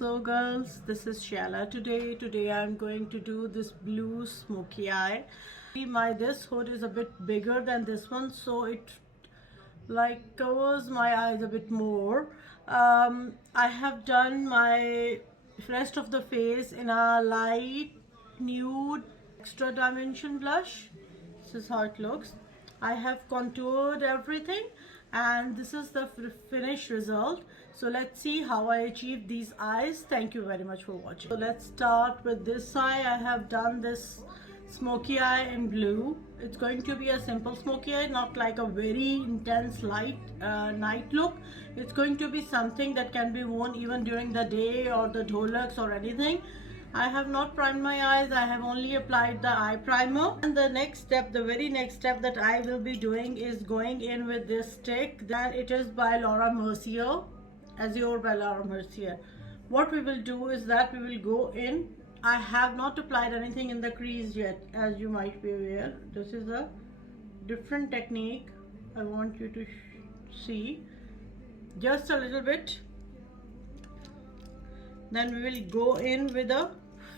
So girls, this is Shala today I'm going to do this blue smoky eye. This hood is a bit bigger than this one, so it like covers my eyes a bit more. I have done my rest of the face in a light nude extra dimension blush. This is how it looks. I have contoured everything and this is the finished result. So let's see how I achieved these eyes. Thank you very much for watching. So let's start with this eye. I have done this smoky eye in blue. It's going to be a simple smoky eye, not like a very intense light night look. It's going to be something that can be worn even during the day or the dholaks or anything. I have not primed my eyes. I have only applied the eye primer. And the next step, the very next step that I will be doing is going in with this stick. That it is by Laura Mercier, Azure by Laura Mercier. What we will do is that we will go in. I have not applied anything in the crease yet, as you might be aware. This is a different technique. I want you to see just a little bit. Then we will go in with a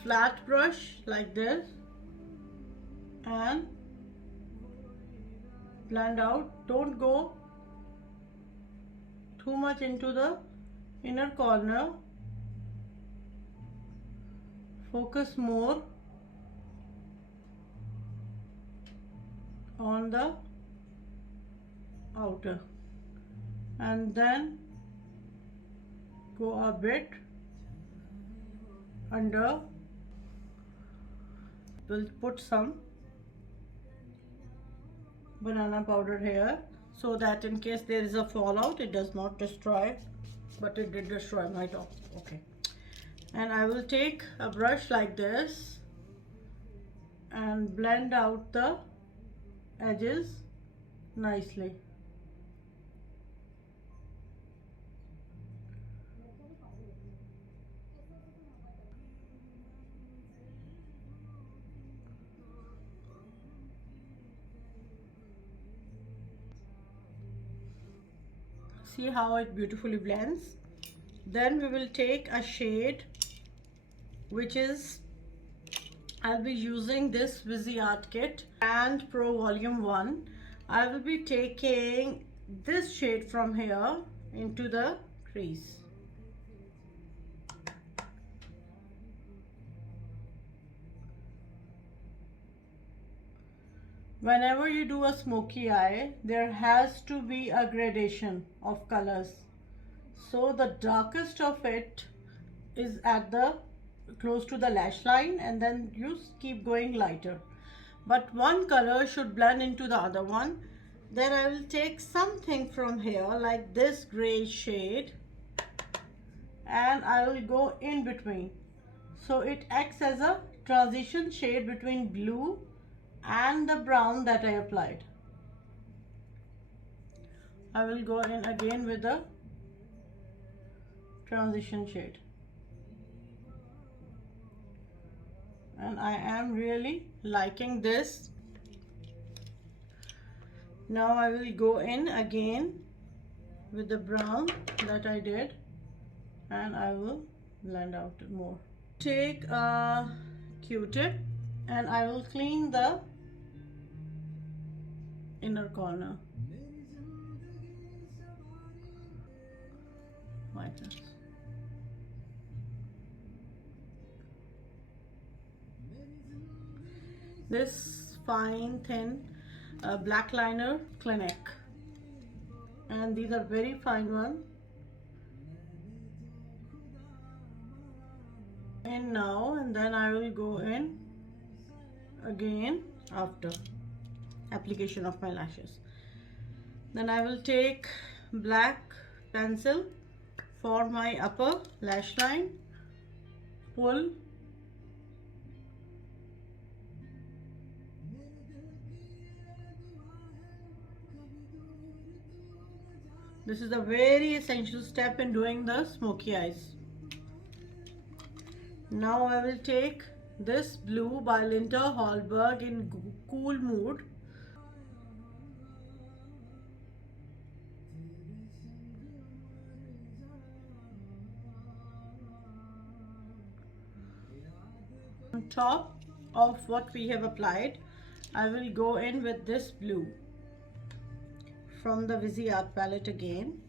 flat brush like this and blend out. Don't go too much into the inner corner. Focus more on the outer and then go a bit under. We'll put some banana powder here so that in case there is a fallout it does not destroy, but it did destroy my top. Okay, and I will take a brush like this and blend out the edges nicely. See how it beautifully blends. Then we will take a shade which is, I'll be using this Vizzy Art Kit and Pro Volume 1. I will be taking this shade from here into the crease. Whenever you do a smoky eye, there has to be a gradation of colors. So the darkest of it is at the close to the lash line, and then you keep going lighter. But one color should blend into the other one. Then I will take something from here like this gray shade and I will go in between. So it acts as a transition shade between blue and the brown that I applied. I will go in again with the transition shade. And I am really liking this. Now I will go in again with the brown that I did and I will blend out more. Take a Q-tip and I will clean the inner corner like this. This fine thin black liner Clinique, and these are very fine ones. In now, and then I will go in again after application of my lashes. Then I will take black pencil for my upper lash line, pull this is a very essential step in doing the smoky eyes. Now I will take this blue by Linda Hallberg in Cool Mood. top of what we have applied, I will go in with this blue from the Visi Art palette again.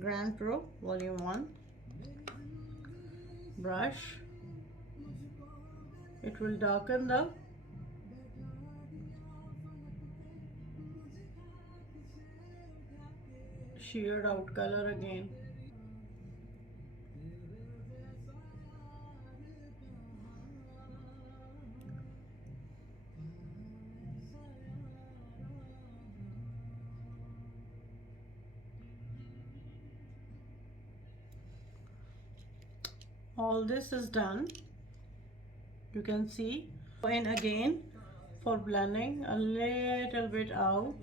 Grand Pro Volume 1 brush. It will darken the sheared out color again. All this is done. You can see. Go in again for blending a little bit out.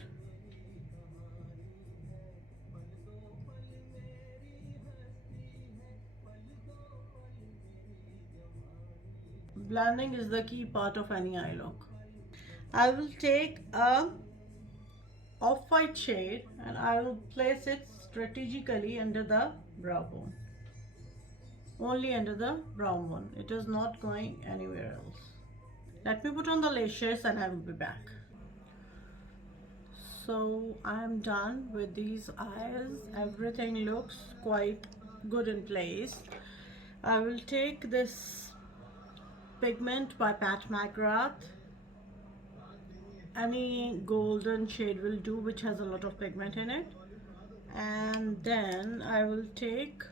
Blending is the key part of any eye look. I will take a off-white shade and I will place it strategically under the brow bone. Only under the brown one. It is not going anywhere else. Let me put on the lashes and I will be back. So I am done with these eyes. Everything looks quite good in place. I will take this pigment by Pat McGrath. Any golden shade will do which has a lot of pigment in it. And then I will take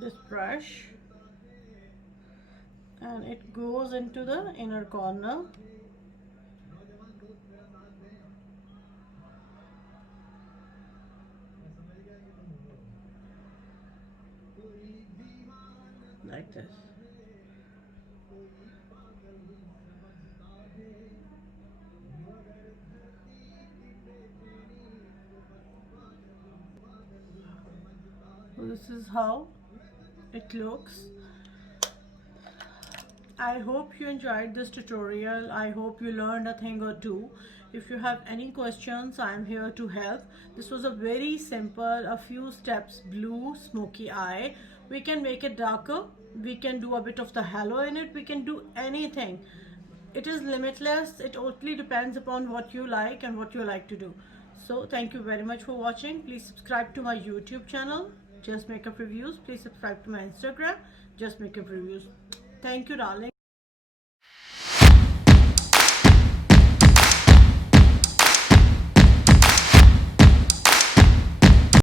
this brush and it goes into the inner corner. Like this. So this is how it looks. I hope you enjoyed this tutorial. I hope you learned a thing or two. If you have any questions, I am here to help. This was a very simple, a few steps blue smoky eye. We can make it darker. We can do a bit of the halo in it. We can do anything. It is limitless. It totally depends upon what you like and what you like to do. So thank you very much for watching. Please subscribe to my YouTube channel, Just Makeup Reviews. Please subscribe to my Instagram, Just Makeup Reviews. Thank you, darling.